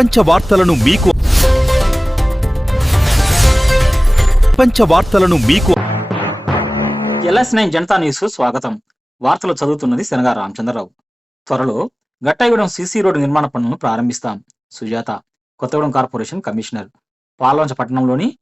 ప్రపంచ వార్తలను మీకు ప్రపంచ వార్తలను మీకు ఎల్ఎస్ నైన్ జనతా న్యూస్ స్వాగతం. వార్తలు చదువుతున్నది శనగా రామచంద్రరావు. త్వరలో గట్టాయిగూడెం సీసీ రోడ్డు నిర్మాణ పనులను ప్రారంభిస్తాం. Sujatha Kothagudem corporation commissioner. Palvancha పట్టణంలోని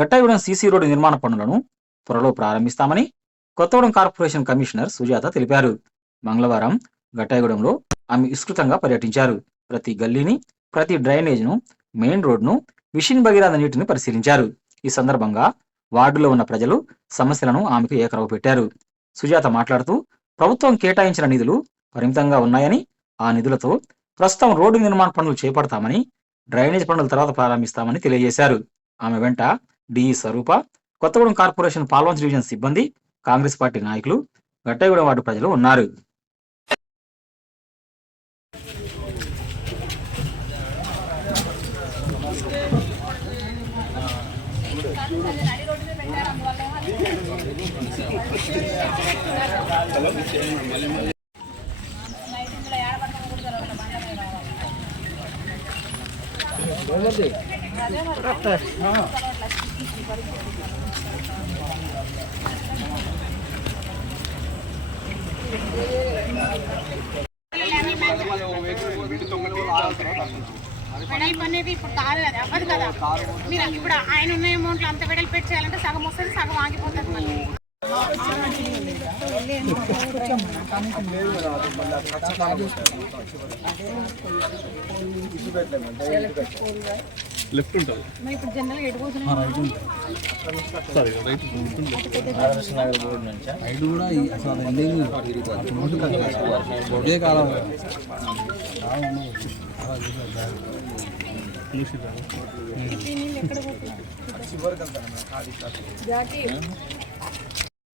గట్టాయిగూడెం సీసీ రోడ్డు నిర్మాణ పనులను త్వరలో ప్రారంభిస్తామని కొత్తగూడెం కార్పొరేషన్ కమిషనర్ సుజాత తెలిపారు. మంగళవారం గట్టాయిగూడెంలో ఆమె విస్తృతంగా పర్యటించారు. ప్రతి గల్లీని ప్రతి డ్రైనేజ్ను మెయిన్ రోడ్ను విషిన్ భగీరథ నీటిని పరిశీలించారు. ఈ సందర్భంగా వార్డులో ఉన్న ప్రజలు సమస్యలను ఆమెకు ఏకరవ పెట్టారు. సుజాత మాట్లాడుతూ ప్రభుత్వం కేటాయించిన నిధులు పరిమితంగా ఉన్నాయని ఆ నిధులతో ప్రస్తుతం రోడ్డు నిర్మాణ పనులు చేపడతామని డ్రైనేజ్ పనుల తర్వాత ప్రారంభిస్తామని తెలియజేశారు. ఆమె వెంట DE Swaroopa Kothagudem corporation Palvancha division సిబ్బంది కాంగ్రెస్ పార్టీ నాయకులు గట్టగూడెం వార్డు ప్రజలు ఉన్నారు. వెడల్పు అనేది ఇప్పుడు కాదు కదా అవ్వదు కదా మీరు ఇప్పుడు ఆయన ఉన్న అమౌంట్లో అంత వెడల్పు పెట్టి చేయాలంటే సగం వస్తుంది సగం ఆగిపోతుంది మళ్ళీ. లెఫ్ట్ ఉంటుంది. ఇప్పుడు జనరల్గా ఎటు సారీ రైట్ ఐదు కూడా ఈ అసలు ఎండింగ్ ఇదే కాలం ఈ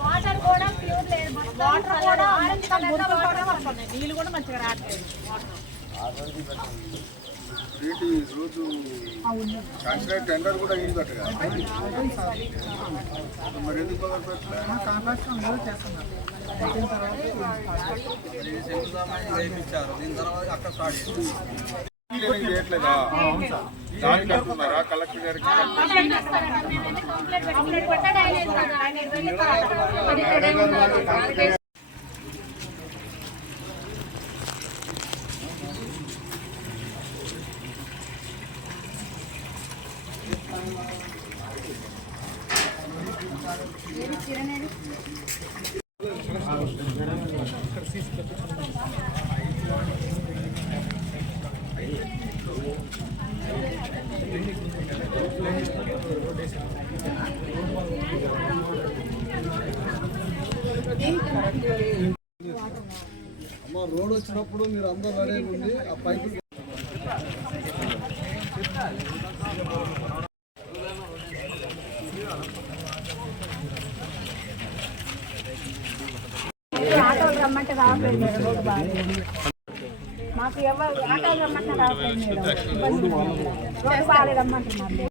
వాటర్ కూడా ప్యూర్ లేదు. వాటర్ కూడా ఆరెంజ్ కలర్లో వాటర్ వస్తున్నాయి నీళ్ళు కూడా మంచిగా రావట్లేదు. టెండర్ కూడా ఇది పెట్టగా మరి ఎందుకు మొదలు పెట్టలే వేయించారు దీని తర్వాత అక్కడ స్టార్ట్ క్లీనింగ్ చేయట్లేదా? దానికి అంటున్నారా? కలెక్టర్ గారికి అమ్మ రోడ్ వచ్చినప్పుడు మీరు అందరూ రెడీగా ఉంది ఆ పైపు ఆటోలు రమ్మంటే రావట్లేదు మేడం రోడ్డు బాగాలేదు. మాకు ఎవరు ఆటోలు రమ్మంటే రావట్లేదు రోడ్డు బాగాలేదు రమ్మంటున్నారు